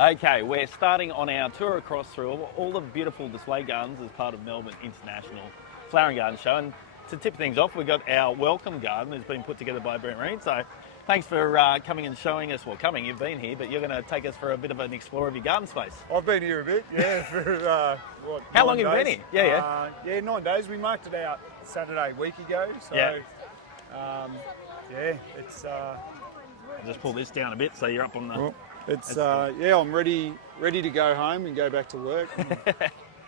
Okay, we're starting on our tour across through all the beautiful display gardens as part of Melbourne International Flower and Garden Show. And to tip things off, we've got our welcome garden that's been put together by Brent Reed. So thanks for coming and showing us. Well, you've been here, but you're going to take us for a bit of an explore of your garden space. I've been here a bit, yeah, for what? How long 9 have you days? been here? Yeah, 9 days. We marked it out Saturday week ago, so Yeah. it's I'll just pull this down a bit so you're up on the. I'm ready to go home and go back to work. And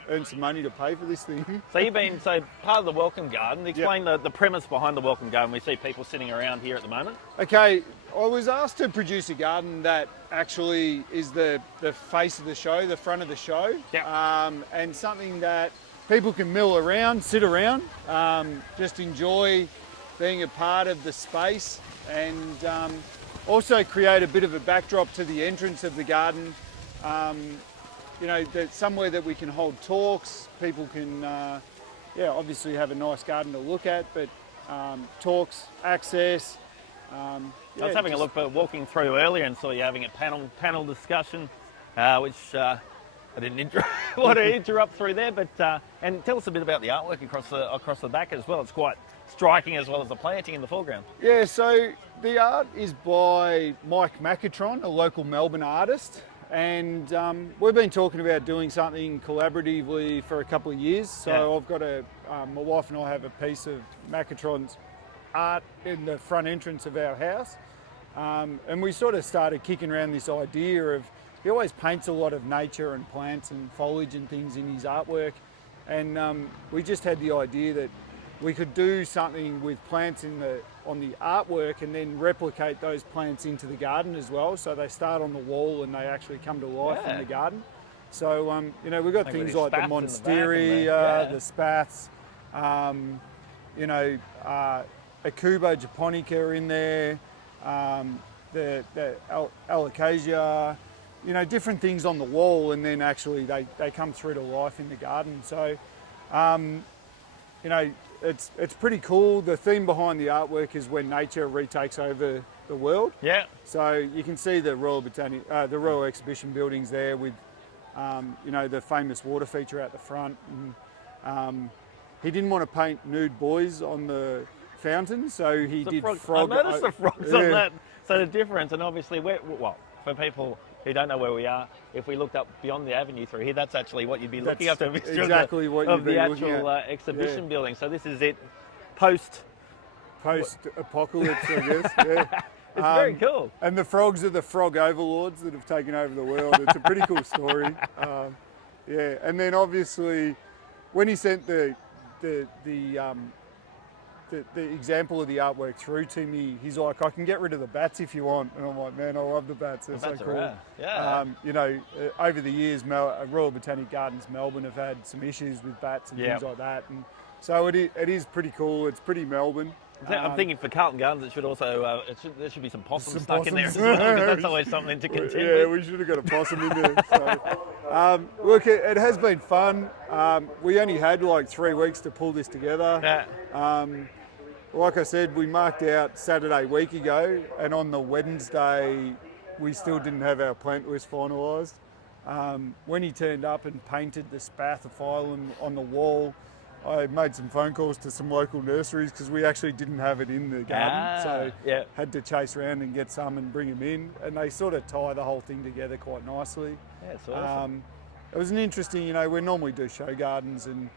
earn some money to pay for this thing. So you've been part of the welcome garden. Explain the premise behind the welcome garden. We see people sitting around here at the moment. Okay, I was asked to produce a garden that actually is the face of the show, the front of the show, and something that people can mill around, sit around, just enjoy being a part of the space, and also create a bit of a backdrop to the entrance of the garden. That's somewhere that we can hold talks. People can, obviously have a nice garden to look at, but talks, access. I was having a look, but walking through earlier and saw you having a panel discussion, which I didn't want to interrupt through there. But and tell us a bit about the artwork across the back as well. It's quite striking, as well as the planting in the foreground. Yeah, so the art is by Mike Macatron, a local Melbourne artist. And we've been talking about doing something collaboratively for a couple of years. So I've got my wife and I have a piece of Macatron's art in the front entrance of our house. And we sort of started kicking around this idea of, he always paints a lot of nature and plants and foliage and things in his artwork. And we just had the idea that we could do something with plants on the artwork and then replicate those plants into the garden as well. So they start on the wall and they actually come to life in the garden. So, we've got things like the monstera, the spats, Akubo japonica in there, the alocasia, different things on the wall, and then actually they come through to life in the garden. So, it's pretty cool. The theme behind the artwork is when nature retakes over the world. Yeah. So you can see the the Royal Exhibition buildings there with, the famous water feature out the front. And, he didn't want to paint nude boys on the fountain, so he did frog. I noticed the frogs on that. So the difference, and obviously, for people who don't know where we are, if we looked up beyond the avenue through here, that's actually what you'd be looking up to. Exactly what you'd be looking at. Of the actual exhibition building. So this is it post-apocalypse, I guess. Yeah. It's very cool. And the frogs are the frog overlords that have taken over the world. It's a pretty cool story. And then obviously, when he sent the example of the artwork through to me, he's like, I can get rid of the bats if you want. And I'm like, man, I love the bats. They're so cool. Yeah. Over the years, Royal Botanic Gardens Melbourne have had some issues with bats and things like that. And so it is pretty cool. It's pretty Melbourne. I'm thinking for Carlton Gardens, it should also there should be some possums stuck in there as well, because that's always something to contend with. Yeah, we should have got a possum in there. So, look, it has been fun. We only had like 3 weeks to pull this together. Yeah. Like I said, we marked out Saturday week ago, and on the Wednesday, we still didn't have our plant list finalised. When he turned up and painted the Spathiphyllum on the wall, I made some phone calls to some local nurseries because we actually didn't have it in the garden. So had to chase around and get some and bring them in. And they sort of tie the whole thing together quite nicely. Yeah, it's awesome. It was an interesting, we normally do show gardens and,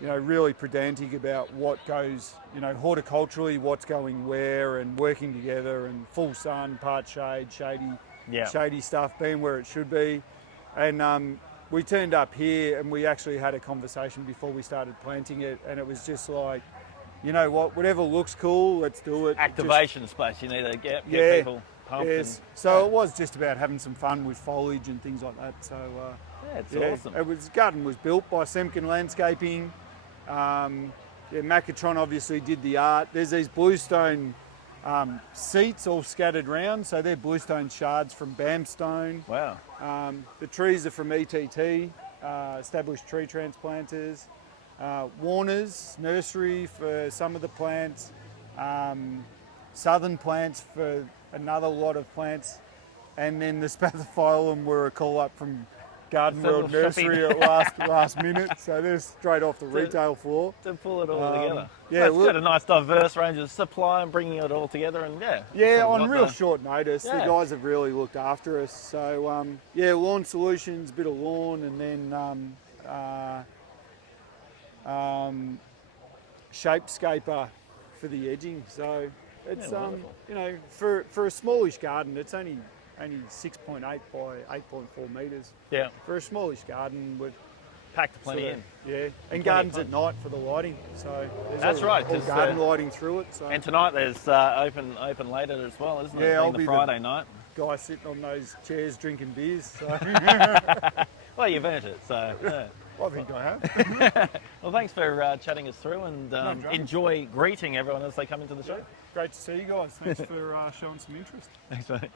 really pedantic about what goes, horticulturally, what's going where and working together and full sun, part shade, shady stuff being where it should be. And we turned up here and we actually had a conversation before we started planting it, and it was just like, whatever looks cool, let's do it. Activation space, you need to get people pumped. Yes. So it was just about having some fun with foliage and things like that. So it's awesome. The garden was built by Semken Landscaping. Macatron obviously did the art. There's these bluestone seats all scattered around, so they're bluestone shards from Bamstone. Wow. The trees are from ETT, Established Tree Transplanters. Warner's Nursery for some of the plants. Southern Plants for another lot of plants. and then the Spathiphyllum were a call up from Garden So World little shopping. Nursery at last minute, so they're straight off the retail floor. To pull it all together. yeah, Yeah, it's look- got a nice diverse range of supply and bringing it all together, and yeah. Yeah, sort of on got real the- short notice, the Yeah. guys have really looked after us. So yeah, lawn solutions, bit of lawn, and then Shapescaper for the edging. So it's Yeah, wonderful. you know, for a smallish garden, it's only 6.8 by 8.4 metres. Yeah, For a smallish garden, with packed plenty in. yeah, and of gardens fun. at night for the lighting. So there's That's right, all 'cause, garden lighting through it. So And tonight there's open later as well, isn't it? Yeah, Being I'll the be the- Friday night. guy sitting on those chairs drinking beers. So Well, you've earned it, so yeah. I think I have. Well, thanks for chatting us through, and drama. enjoy greeting everyone as they come into the show. Great to see you guys. Thanks for showing some interest. Thanks, mate.